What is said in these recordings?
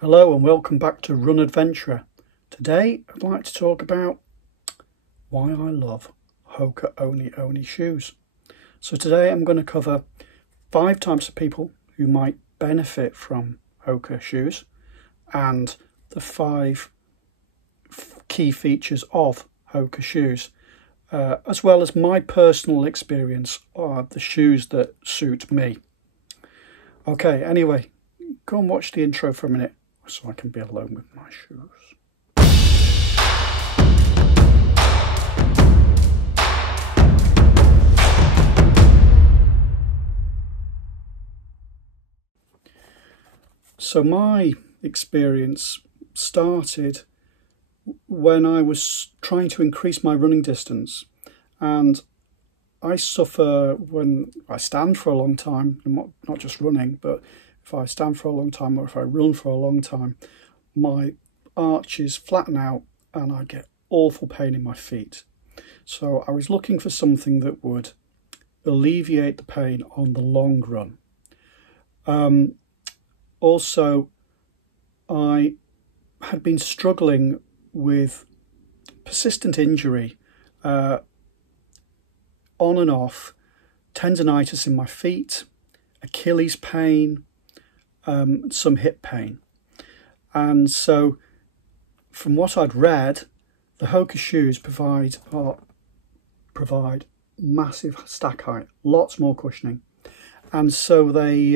Hello and welcome back to Run Adventurer. Today I'd like to talk about why I love Hoka One shoes. So today I'm going to cover 5 types of people who might benefit from Hoka shoes and the 5 key features of Hoka shoes, as well as my personal experience of the shoes that suit me. Okay, anyway, go and watch the intro for a minute so I can be alone with my shoes. So my experience started when I was trying to increase my running distance, and I suffer when I stand for a long time, not just running, but if I stand for a long time or if I run for a long time, my arches flatten out and I get awful pain in my feet. So I was looking for something that would alleviate the pain on the long run. Also, I had been struggling with persistent injury, on and off, tendinitis in my feet, Achilles pain, some hip pain. And so from what I'd read, the Hoka shoes provide massive stack height, lots more cushioning. And so they,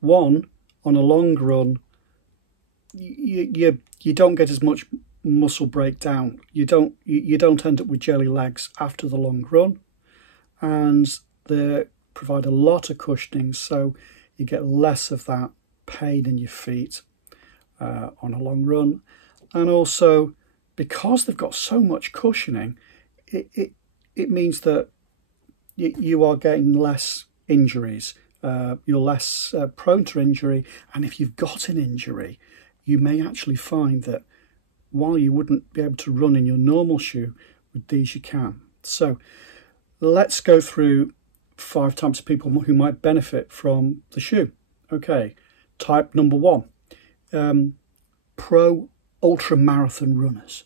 one, on a long run, you don't get as much muscle breakdown. You don't end up with jelly legs after the long run, and they provide a lot of cushioning, so you get less of that pain in your feet on a long run. And also, because they've got so much cushioning, it means that you are getting less injuries. You're less prone to injury, and if you've got an injury, you may actually find that while you wouldn't be able to run in your normal shoe, with these you can. So let's go through 5 types of people who might benefit from the shoe. Okay, type number 1, pro ultramarathon runners.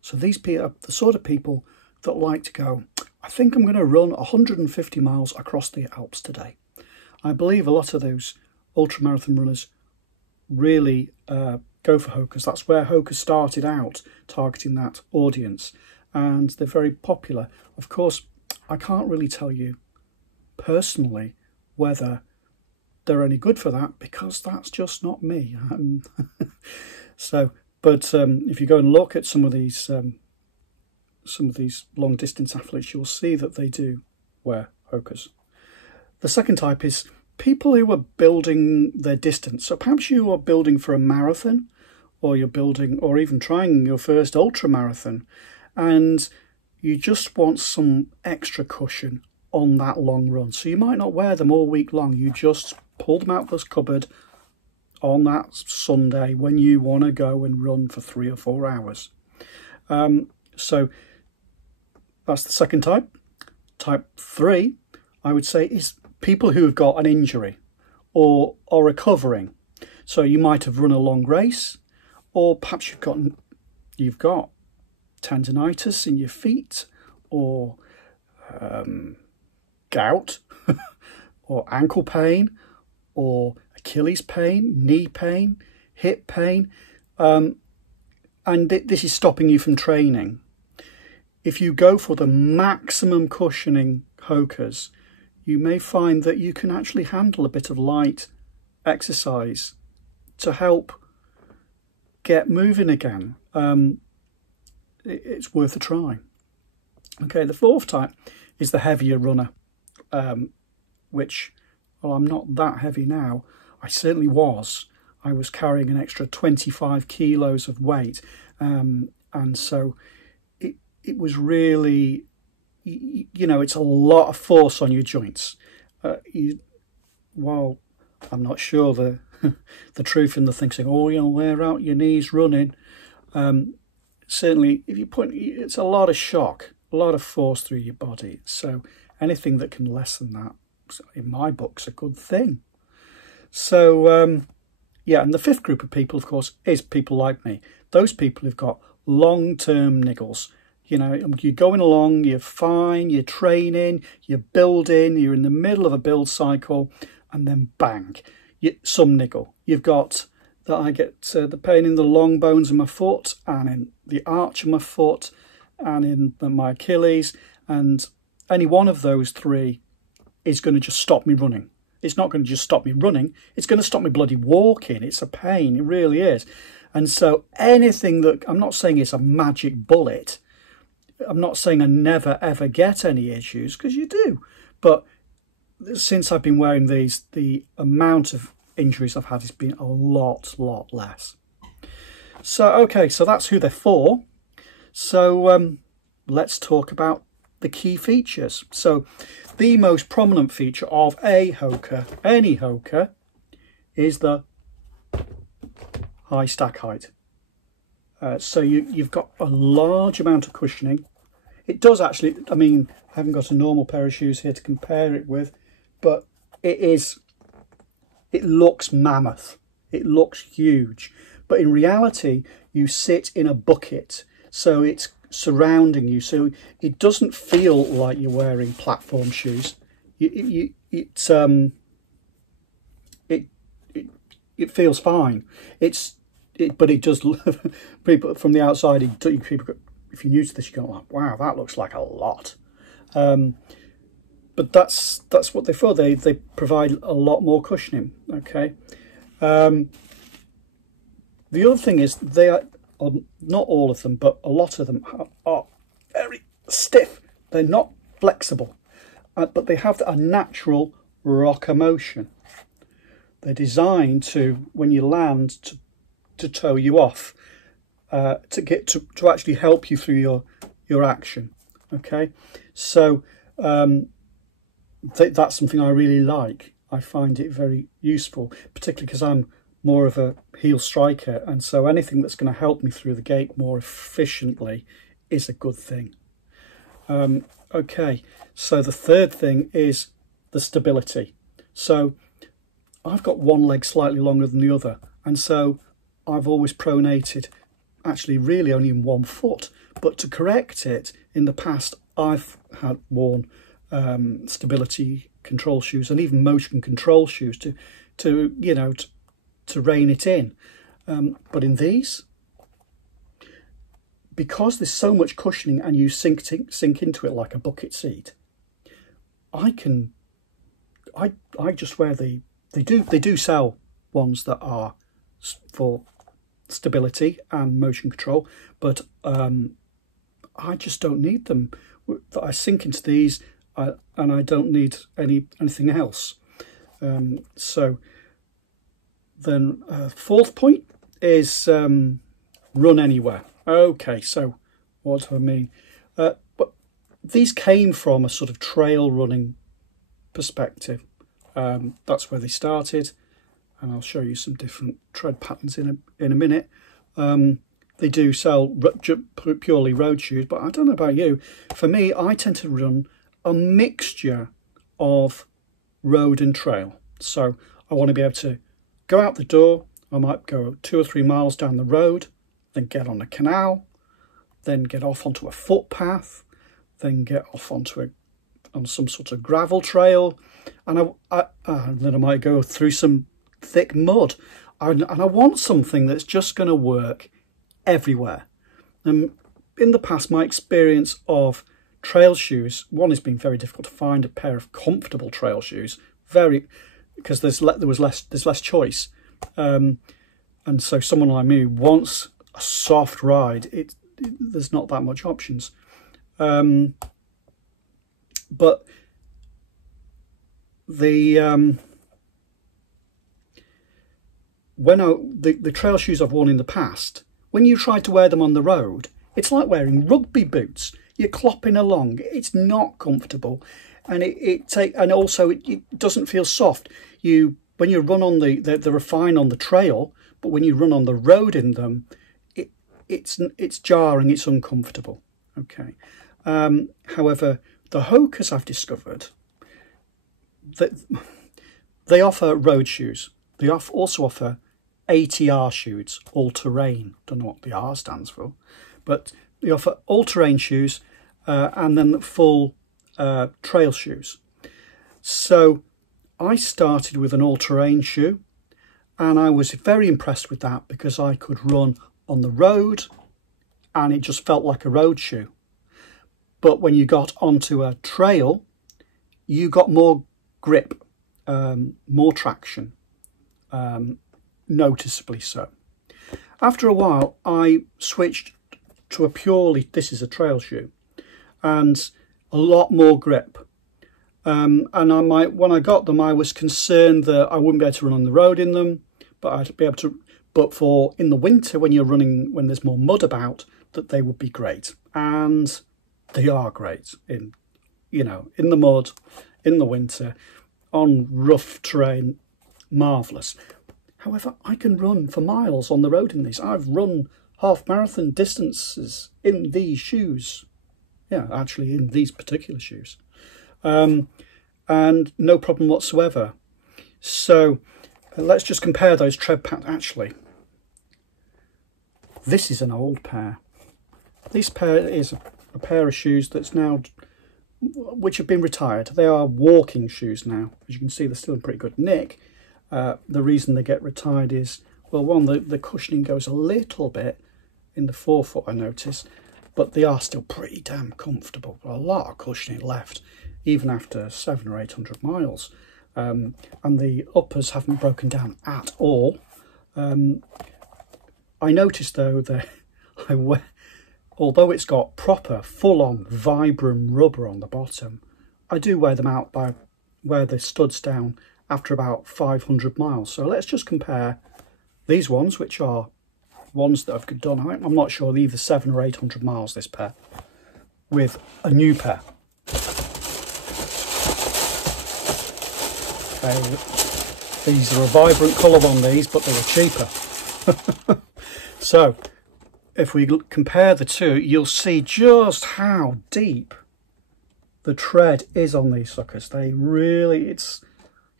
So these people are the sort of people that like to go, I think I'm going to run 150 miles across the Alps today. I believe a lot of those ultramarathon runners really go for Hokas. That's where Hoka started out, targeting that audience, and they're very popular. Of course, I can't really tell you personally whether they're any good for that, because that's just not me. But if you go and look at some of these long distance athletes, you'll see that they do wear Hokas. The second type is people who are building their distance. So perhaps you are building for a marathon, or you're building, or even trying your first ultra marathon, and you just want some extra cushion on that long run. So you might not wear them all week long. You just pull them out of this cupboard on that Sunday when you want to go and run for 3 or 4 hours. So that's the second type. Type 3, I would say, is people who have got an injury or are recovering. So you might have run a long race, or perhaps you've got tendinitis in your feet, or gout, or ankle pain, or Achilles pain, knee pain, hip pain, and this is stopping you from training. If you go for the maximum cushioning Hokas, you may find that you can actually handle a bit of light exercise to help get moving again. It's worth a try. Okay, the 4th type is the heavier runner, which, well, I'm not that heavy now. I certainly was. I was carrying an extra 25 kilos of weight, and so it was really, it's a lot of force on your joints. While I'm not sure the truth in the thing saying, you'll wear out your knees running, certainly if you it's a lot of shock, a lot of force through your body. So anything that can lessen that, in my book's a good thing. So Yeah, and the fifth group of people, of course, is people like me. Those people who've got long-term niggles. You know, you're going along, you're fine, you're training, you're building, you're in the middle of a build cycle, and then bang, some niggle. You've got that I get the pain in the long bones of my foot and in the arch of my foot and in my Achilles, and any one of those three is going to just stop me running. It's not going to just stop me running, it's going to stop me bloody walking. It's a pain, it really is. And so anything that, I'm not saying it's a magic bullet, I'm not saying I never ever get any issues, because you do, but since I've been wearing these, the amount of injuries I've had has been a lot less. So okay, so that's who they're for. So let's talk about the key features. So the most prominent feature of a Hoka, any Hoka, is the high stack height. So you've got a large amount of cushioning. It does actually, I mean, I haven't got a normal pair of shoes here to compare it with, but it looks mammoth. It looks huge. But in reality, you sit in a bucket, so it's surrounding you. So it doesn't feel like you're wearing platform shoes. It feels fine. But it does. People from the outside, if you're new to this, you go like, "Wow, that looks like a lot." But that's what they're for. They provide a lot more cushioning. Okay. The other thing is they are not all of them, but a lot of them are very stiff. They're not flexible, but they have a natural rocker motion. They're designed to, when you land, to tow you off, to actually help you through your action. Okay, so that's something I really like. I find it very useful, particularly because I'm more of a heel striker, and so anything that's going to help me through the gate more efficiently is a good thing. Okay, so the third thing is the stability. So I've got one leg slightly longer than the other, and so I've always pronated actually really only in one foot, but to correct it, in the past I've had worn stability control shoes and even motion control shoes to rein it in. But in these, because there's so much cushioning and you sink into it like a bucket seat, I just wear they do sell ones that are for stability and motion control, but I just don't need them. I sink into these and I don't need anything else. So then fourth point is run anywhere. Okay, so what do I mean? But these came from a sort of trail running perspective. That's where they started, and I'll show you some different tread patterns in a minute. They do sell purely road shoes, but I don't know about you. For me, I tend to run a mixture of road and trail. So I want to be able to go out the door. I might go 2 or 3 miles down the road, then get on a canal, then get off onto a footpath, then get off on some sort of gravel trail, and then I might go through some thick mud. And I want something that's just going to work everywhere. In the past, my experience of trail shoes, one, has been very difficult to find a pair of comfortable trail shoes, because there's less choice, and so someone like me wants a soft ride. There's not that much options, but the trail shoes I've worn in the past, when you try to wear them on the road, it's like wearing rugby boots. You're clopping along. It's not comfortable, and also it doesn't feel soft. When you run on they're fine on the trail, but when you run on the road in them, it's jarring. It's uncomfortable. Okay. However, the Hokas, I've discovered that they offer road shoes. They also offer ATR shoes, all-terrain. Don't know what the R stands for, but they offer all-terrain shoes and then full trail shoes. So I started with an all-terrain shoe, and I was very impressed with that because I could run on the road and it just felt like a road shoe. But when you got onto a trail, you got more grip, more traction, noticeably so. After a while, I switched to a purely, this is a trail shoe, and a lot more grip. And when I got them, I was concerned that I wouldn't be able to run on the road in them, but I'd be able to. But for in the winter, when you're running, when there's more mud about, that they would be great, and they are great in, you know, in the mud, in the winter, on rough terrain, marvellous. However, I can run for miles on the road in these. I've run half marathon distances in these shoes. Yeah, actually in these particular shoes. And no problem whatsoever. So let's just compare those tread patterns. Actually, this is an old pair. This pair is a pair of shoes that's now, which have been retired. They are walking shoes now. As you can see, they're still in pretty good nick. The reason they get retired is, well, one, the cushioning goes a little bit in the forefoot, I notice, but they are still pretty damn comfortable. A lot of cushioning left, even after 700 or 800 miles. And the uppers haven't broken down at all. I noticed, though, that although it's got proper, full-on Vibram rubber on the bottom, I do wear them out by wear the studs down after about 500 miles. So let's just compare these ones, which are ones that I've done, I'm not sure, either 700 or 800 miles, this pair, with a new pair. These are a vibrant colour on these, but they were cheaper. So if we compare the two, you'll see just how deep the tread is on these suckers. They really, it's,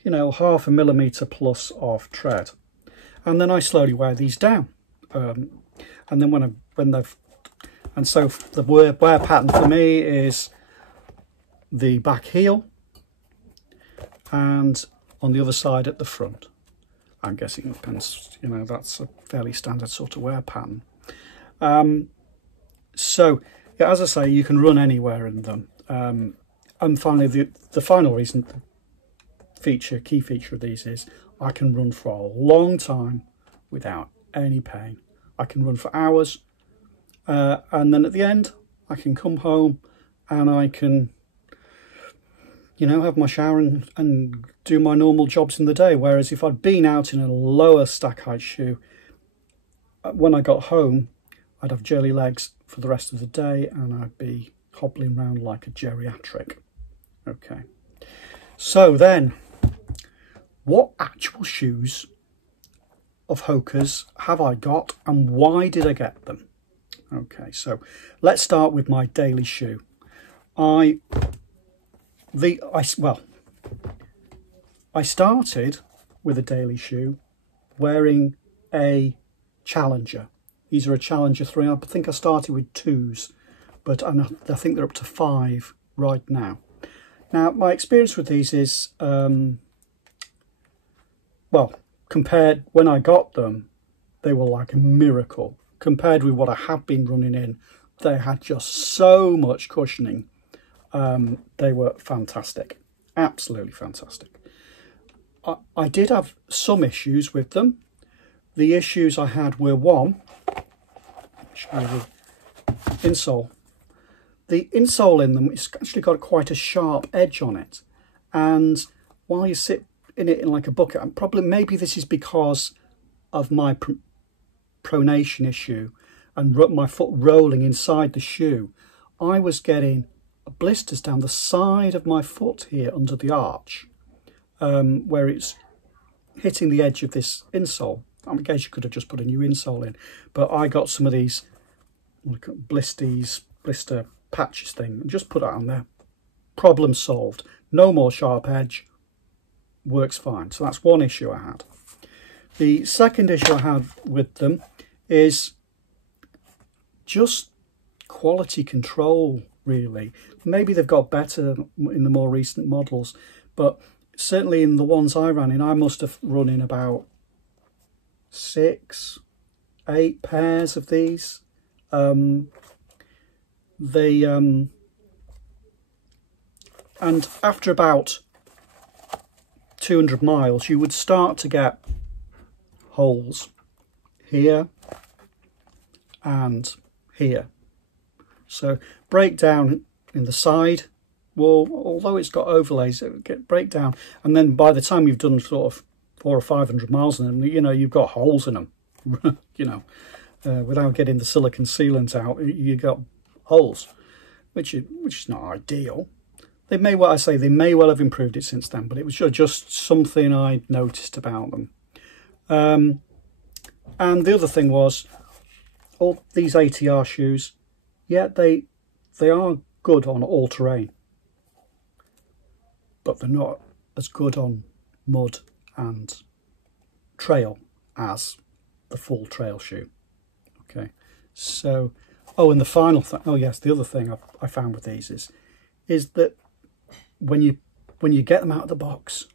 you know, 0.5 millimetre plus of tread. And then I slowly wear these down. And then so the wear pattern for me is the back heel and on the other side at the front. I'm guessing it depends, you know, that's a fairly standard sort of wear pattern. So yeah, as I say, you can run anywhere in them. And finally, the final reason, key feature of these is I can run for a long time without any pain. I can run for hours, and then at the end I can come home and I can, you know, have my shower and do my normal jobs in the day. Whereas if I'd been out in a lower stack height shoe, when I got home I'd have jelly legs for the rest of the day and I'd be hobbling around like a geriatric. Okay, so then what actual shoes of Hoka's have I got and why did I get them? Okay, so let's start with my daily shoe. I started with a daily shoe wearing a Challenger. These are a Challenger 3. I think I started with 2s, but I think they're up to 5 right now. Now, my experience with these is, well, compared, when I got them, they were like a miracle. Compared with what I have been running in, they had just so much cushioning. They were fantastic, absolutely fantastic. I did have some issues with them. The issues I had were, one, show you the insole. The insole in them, it's actually got quite a sharp edge on it. And while you sit in it in like a bucket, probably maybe this is because of my pronation issue and my foot rolling inside the shoe, I was getting blisters down the side of my foot here under the arch, where it's hitting the edge of this insole. I guess you could have just put a new insole in, but I got some of these blister patches thing and just put it on there. Problem solved. No more sharp edge. Works fine. So that's one issue I had. The second issue I have with them is just quality control, really. Maybe they've got better in the more recent models, but certainly in the ones I ran in, I must have run in about 6, 8 pairs of these. And after about 200 miles, you would start to get holes here and here. So breakdown in the side wall, although it's got overlays, it would get breakdown, and then by the time you've done sort of 400 or 500 miles in them, you know, you've got holes in them. You know, without getting the silicon sealant out, you got holes, which is not ideal. They may well, I say, they may well have improved it since then, but it was just something I noticed about them. And the other thing was, all these ATR shoes, yeah, they are good on all terrain, but they're not as good on mud and trail as the full trail shoe. Okay, so, oh, and the final thing, oh yes, the other thing I found with these is that when you get them out of the box,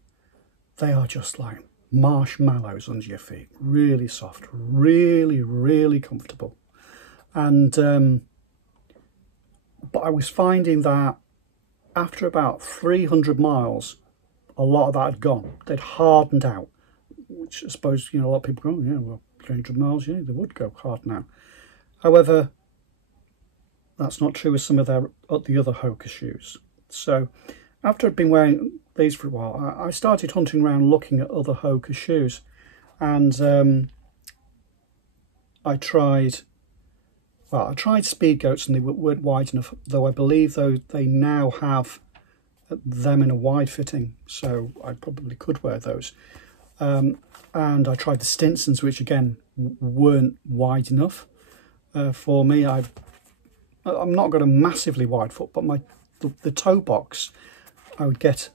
they are just like marshmallows under your feet, really soft, really comfortable. And but I was finding that after about 300 miles, a lot of that had gone. They'd hardened out, which I suppose, you know, a lot of people go, oh, yeah, well, 300 miles, yeah, they would go harden out. However, that's not true with some of the other Hoka shoes. So after I'd been wearing these for a while, I started hunting around looking at other Hoka shoes, and I tried Speed Goats, and they weren't wide enough, though I believe they now have them in a wide fitting, so I probably could wear those. And I tried the Stinsons, which again weren't wide enough for me. I'm not got a massively wide foot, but the toe box, I would get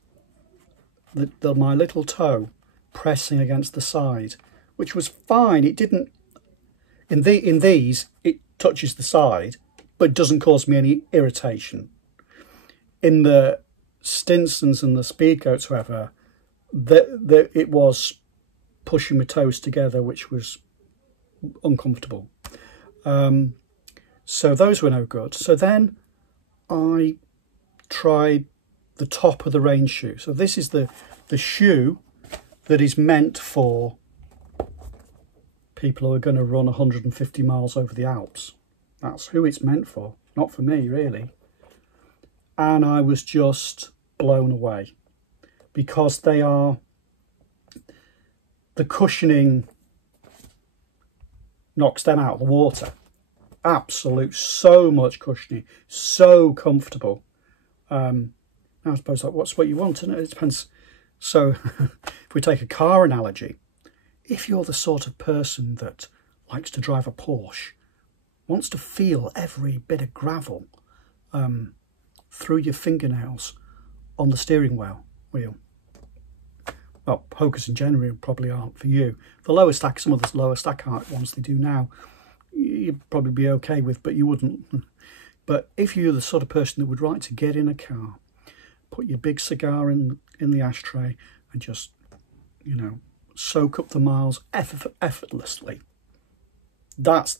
my little toe pressing against the side, which was fine. It didn't, in these, it touches the side, but doesn't cause me any irritation. In the Stinsons and the Speed Goats, however, it was pushing my toes together, which was uncomfortable. So those were no good. So then I tried the top of the range shoe. So this is the shoe that is meant for people who are going to run 150 miles over the Alps. That's who it's meant for, not for me, really. And I was just blown away, because the cushioning knocks them out of the water. Absolute, so much cushioning, so comfortable. I suppose that's what you want, isn't it? It depends. So if we take a car analogy, if you're the sort of person that likes to drive a Porsche, wants to feel every bit of gravel through your fingernails on the steering wheel, well, Hokas in general probably aren't for you. The lower stack, some of the lower stack ones they do now, you'd probably be okay with, but you wouldn't. But if you're the sort of person that would like to get in a car, put your big cigar in the ashtray and just, you know, soak up the miles effortlessly, that's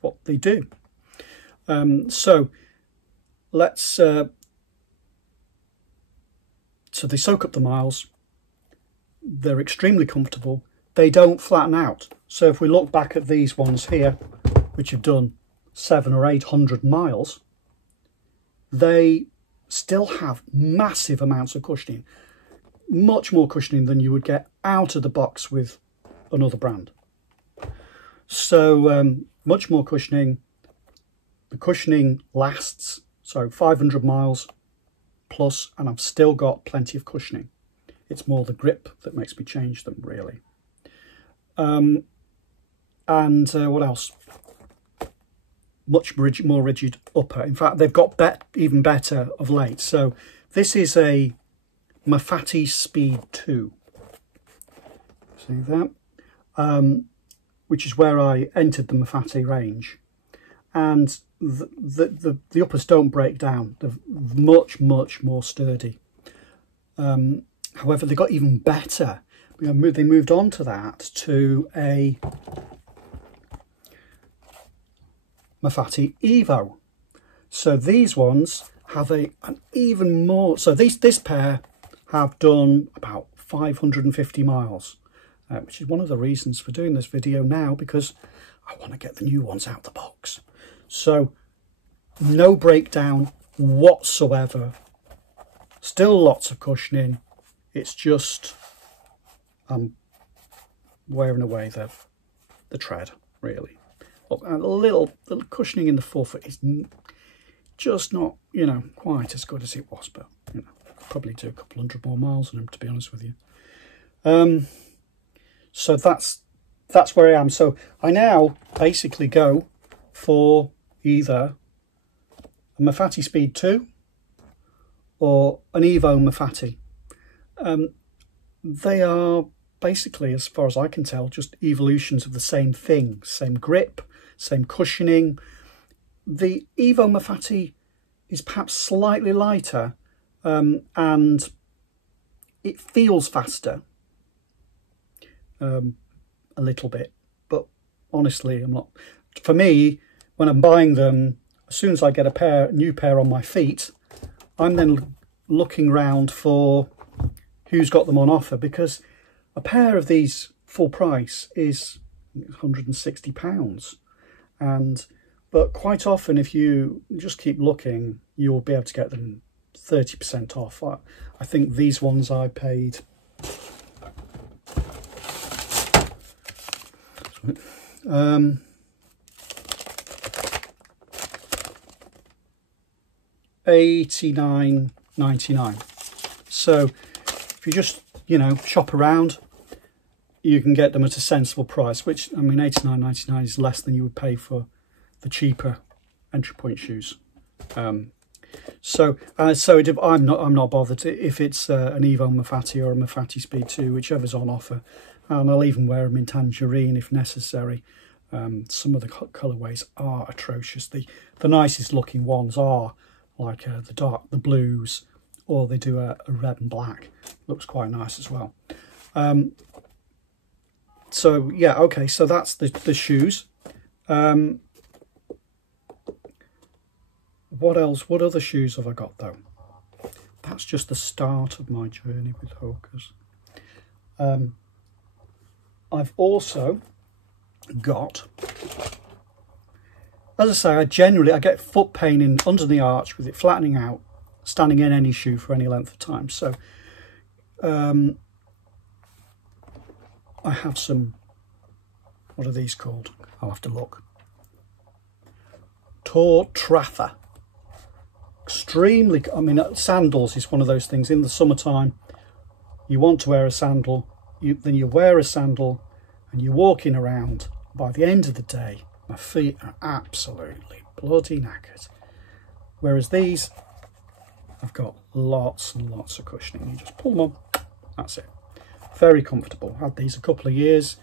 what they do. So let's so they soak up the miles. They're extremely comfortable. They don't flatten out. So if we look back at these ones here, which have done 700 or 800 miles, they still have massive amounts of cushioning, much more cushioning than you would get out of the box with another brand. So much more cushioning. The cushioning lasts, so 500 miles plus, and I've still got plenty of cushioning. It's more the grip that makes me change them, really. And what else? Much more rigid upper. In fact, they've got even better of late. So this is a Mafate Speed 2. See that? Which is where I entered the Mafate range. And the uppers don't break down. They're much, much more sturdy. However, they got even better. They moved on to that to a Mafate Evo. So these ones have an even more. So this pair have done about 550 miles, which is one of the reasons for doing this video now, because I want to get the new ones out the box. So no breakdown whatsoever. Still lots of cushioning. It's just I'm wearing away the tread, really. And a little cushioning in the forefoot is just not, you know, quite as good as it was, but you know, I'll probably do a couple hundred more miles on them, to be honest with you. So that's where I am. So I now basically go for either a Mafate Speed 2 or an Evo Mafate. They are basically, as far as I can tell, just evolutions of the same thing. Same grip, same cushioning. The Evo Mafate is perhaps slightly lighter, and it feels faster a little bit. But honestly, I'm not. For me, when I'm buying them, as soon as I get a new pair on my feet, I'm then looking round for who's got them on offer, because a pair of these full price is £160, but quite often if you just keep looking, you'll be able to get them 30% off. I think these ones I paid £89.99. So if you just, you know, shop around, you can get them at a sensible price, which, I mean, £89.99 is less than you would pay for the cheaper entry point shoes. I'm not bothered if it's an Evo Mafate or a Mafate Speed 2, whichever's on offer, and I'll even wear them in tangerine if necessary. Some of the colourways are atrocious. The nicest looking ones are like the blues, or they do a red and black. Looks quite nice as well. So yeah, okay, so that's the shoes. What else? What other shoes have I got though? That's just the start of my journey with Hokas. I've also got, as I say, I get foot pain in under the arch with it flattening out, standing in any shoe for any length of time. So I have some, what are these called? I'll have to look. Tor Trafa. Extremely, I mean, sandals is one of those things. In the summertime, you want to wear a sandal, then you wear a sandal and you're walking around. By the end of the day, my feet are absolutely bloody knackered. Whereas these, I've got lots and lots of cushioning. You just pull them on, that's it. Very comfortable. Had these a couple of years,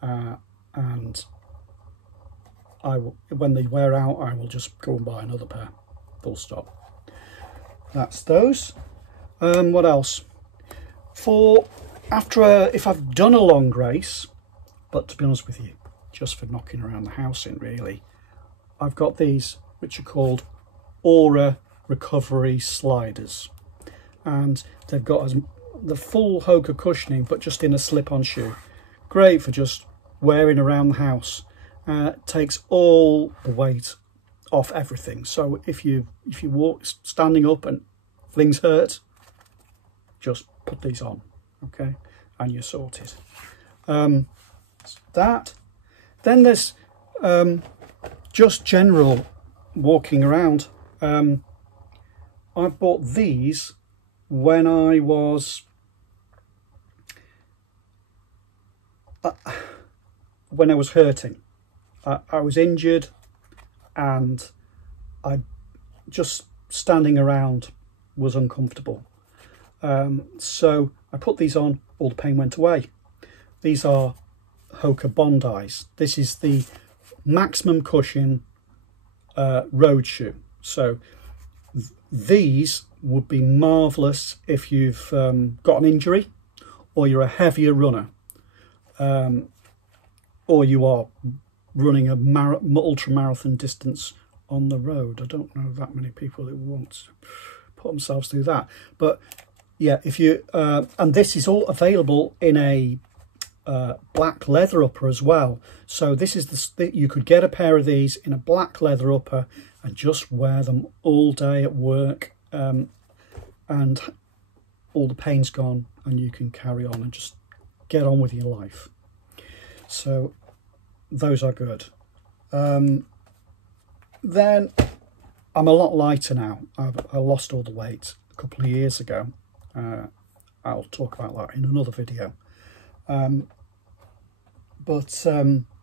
and when they wear out, I will just go and buy another pair. Full stop. That's those. What else? If I've done a long race, but to be honest with you, just for knocking around the house in really, I've got these which are called Ora Recovery Sliders, and they've got the full Hoka cushioning, but just in a slip-on shoe. Great for just wearing around the house. Takes all the weight off everything. So if you walk standing up and things hurt, just put these on, okay, and you're sorted. That. Then there's just general walking around. I bought these when I was hurting. I was injured, and just standing around was uncomfortable. So I put these on, all the pain went away. these are Hoka Bondis. This is the maximum cushion road shoe. So these would be marvellous if you've got an injury, or you're a heavier runner, or you are running a ultra-marathon distance on the road. I don't know that many people that want to put themselves through that. But yeah, if you and this is all available in a black leather upper as well. So this is you could get a pair of these in a black leather upper and just wear them all day at work, and all the pain's gone, and you can carry on and just get on with your life. So those are good. Then I'm a lot lighter now. I lost all the weight a couple of years ago. I'll talk about that in another video.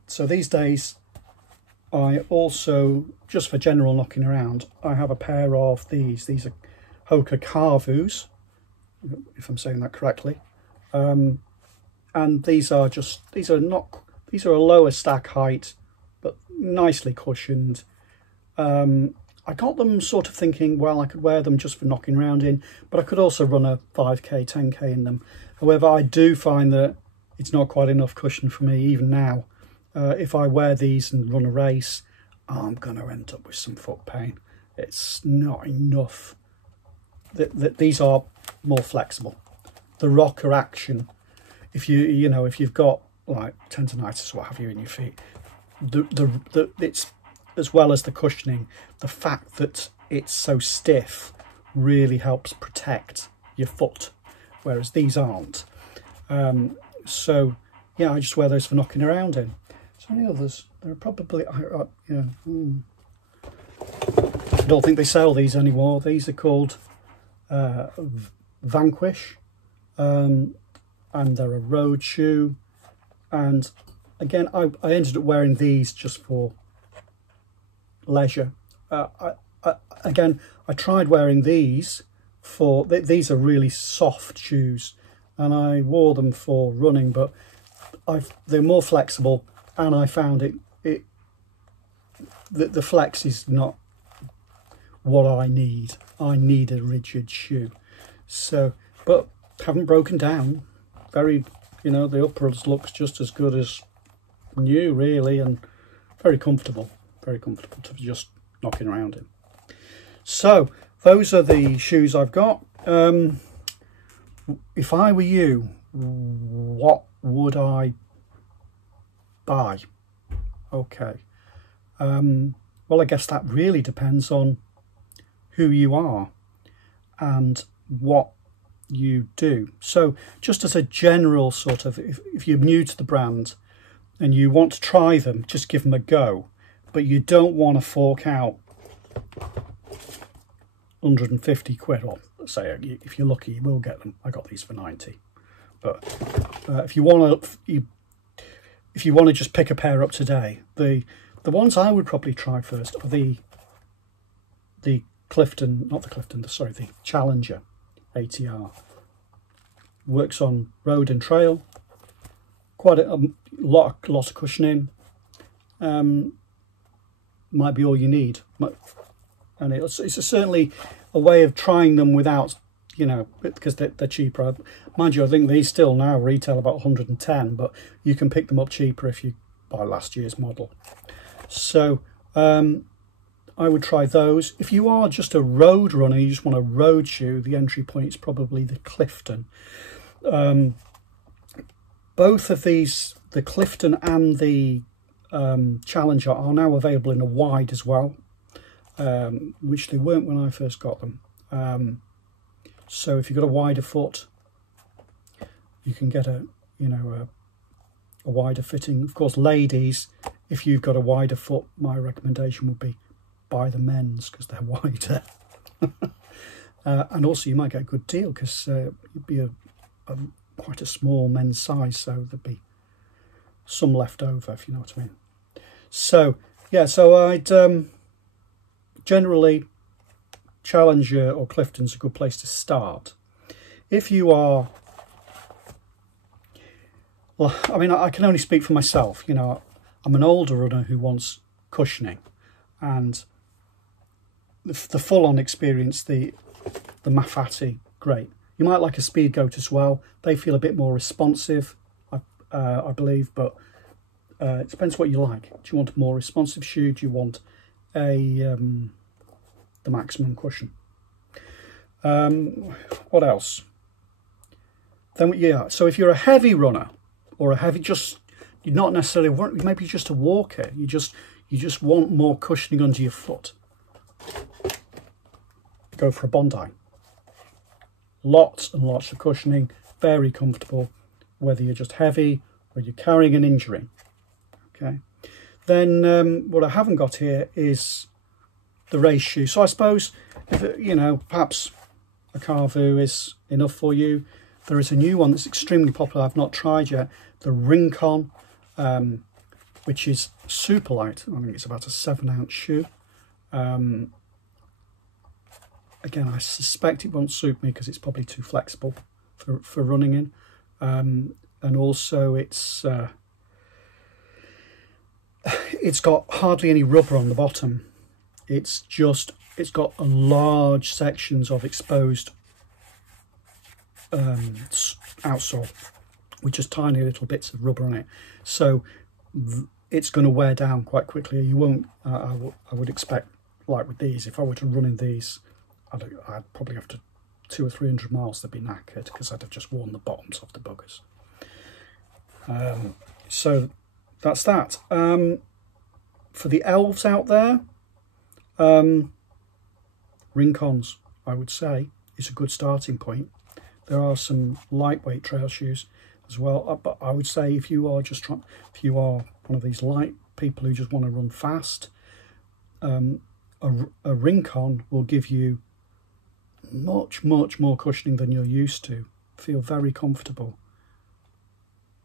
So these days, I also, just for general knocking around, I have a pair of these. These are Hoka Cavus, if I'm saying that correctly. And these are a lower stack height, but nicely cushioned. I got them sort of thinking, well, I could wear them just for knocking around in, but I could also run a 5k, 10k in them. However, I do find that it's not quite enough cushion for me, even now. If I wear these and run a race, I'm going to end up with some foot pain. It's not enough. These are more flexible. The rocker action, if you've got like tendonitis, what have you, in your feet, it's, as well as the cushioning, the fact that it's so stiff really helps protect your foot, whereas these aren't. So yeah, I just wear those for knocking around in. So any others? There are probably, yeah. I don't think they sell these anymore. These are called Vanquish, and they're a road shoe. And again, I ended up wearing these just for leisure. Again, I tried wearing these for, these are really soft shoes, and I wore them for running, but they're more flexible, and I found the flex is not what I need. I need a rigid shoe. So, but haven't broken down. Very, the uppers looks just as good as new, really, and very comfortable to just knocking around in. So those are the shoes I've got. If I were you, what would I buy? Okay. Well, I guess that really depends on who you are and what you do. So just as a general sort of, if you're new to the brand and you want to try them, just give them a go. But you don't want to fork out 150 quid, or say, if you're lucky, you will get them. I got these for 90. But if you want to just pick a pair up today, the ones I would probably try first are the the Challenger ATR. Works on road and trail. Quite a lot of cushioning. Might be all you need, and it's certainly a way of trying them without, because they're cheaper. Mind you, I think these still now retail about 110, but you can pick them up cheaper if you buy last year's model. So I would try those. If you are just a road runner, you just want a road shoe, the entry point is probably the Clifton. Both of these, the Clifton and the Challenger, are now available in a wide as well, which they weren't when I first got them. So if you've got a wider foot, you can get a wider fitting. Of course, ladies, if you've got a wider foot, my recommendation would be buy the men's, because they're wider. And also you might get a good deal, because you'd be quite a small men's size, so there'd be some left over, if you know what I mean. So yeah, so I'd generally, Challenger or Clifton's a good place to start. If you are Well, I mean, I can only speak for myself. You know, I'm an older runner who wants cushioning, and the full-on experience, the Mafate, great. You might like a Speed Goat as well. They feel a bit more responsive, I believe, but it depends what you like. Do you want a more responsive shoe? Do you want the maximum cushion? What else? Then yeah, so if you're a heavy runner or a heavy, you're not necessarily, maybe just a walker, you just want more cushioning under your foot, go for a Bondi. Lots and lots of cushioning, very comfortable, whether you're just heavy or you're carrying an injury. Okay, then what I haven't got here is the race shoe. So I suppose, if you know, perhaps a Cavu is enough for you. There is a new one that's extremely popular, I've not tried yet, the Rincon, which is super light. I think it's about a 7-ounce shoe. Again, I suspect it won't suit me because it's probably too flexible for running in. And also it's got hardly any rubber on the bottom. It's got large sections of exposed outsole with just tiny little bits of rubber on it, so it's going to wear down quite quickly. You won't, I would expect, like with these, if I were to run in these, I'd probably have to 200 or 300 miles, they'd be knackered because I'd have just worn the bottoms off the buggers. So that's that. For the elves out there, Rincons, I would say, is a good starting point. There are some lightweight trail shoes as well, but I would say if you are one of these light people who just want to run fast, a Rincon will give you much more cushioning than you're used to. Feel very comfortable,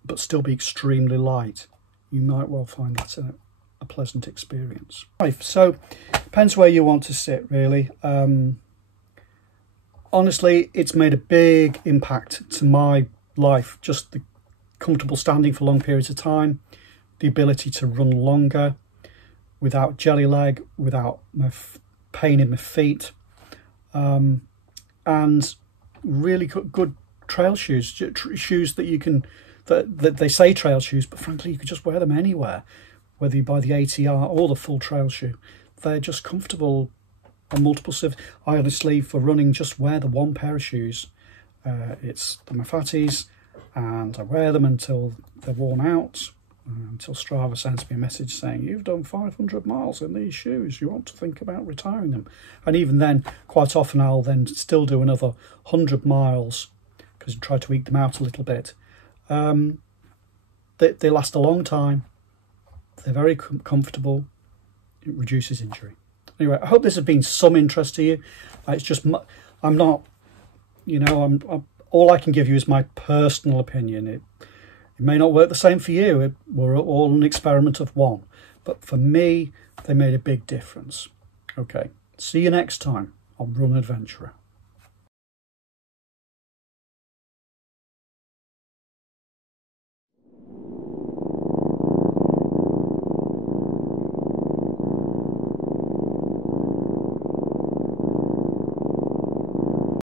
but still be extremely light. You might well find that a pleasant experience. Right, so depends where you want to sit, really. Honestly, it's made a big impact to my life. Just the comfortable standing for long periods of time, the ability to run longer without jelly leg, without pain in my feet, and really good trail shoes, shoes that you can, that they say trail shoes, but frankly you could just wear them anywhere, whether you buy the ATR or the full trail shoe. They're just comfortable on multiple surfaces. I honestly, for running, just wear the one pair of shoes. It's the Mafates, and I wear them until they're worn out, until Strava sends me a message saying, you've done 500 miles in these shoes, you want to think about retiring them. And even then, quite often I'll then still do another 100 miles because I try to eke them out a little bit. They last a long time. They're very comfortable. It reduces injury. Anyway, I hope this has been some interest to you. It's just, I'm not, you know, all I can give you is my personal opinion. It may not work the same for you. We're all an experiment of one. But for me, they made a big difference. Okay, see you next time on Run Adventurer.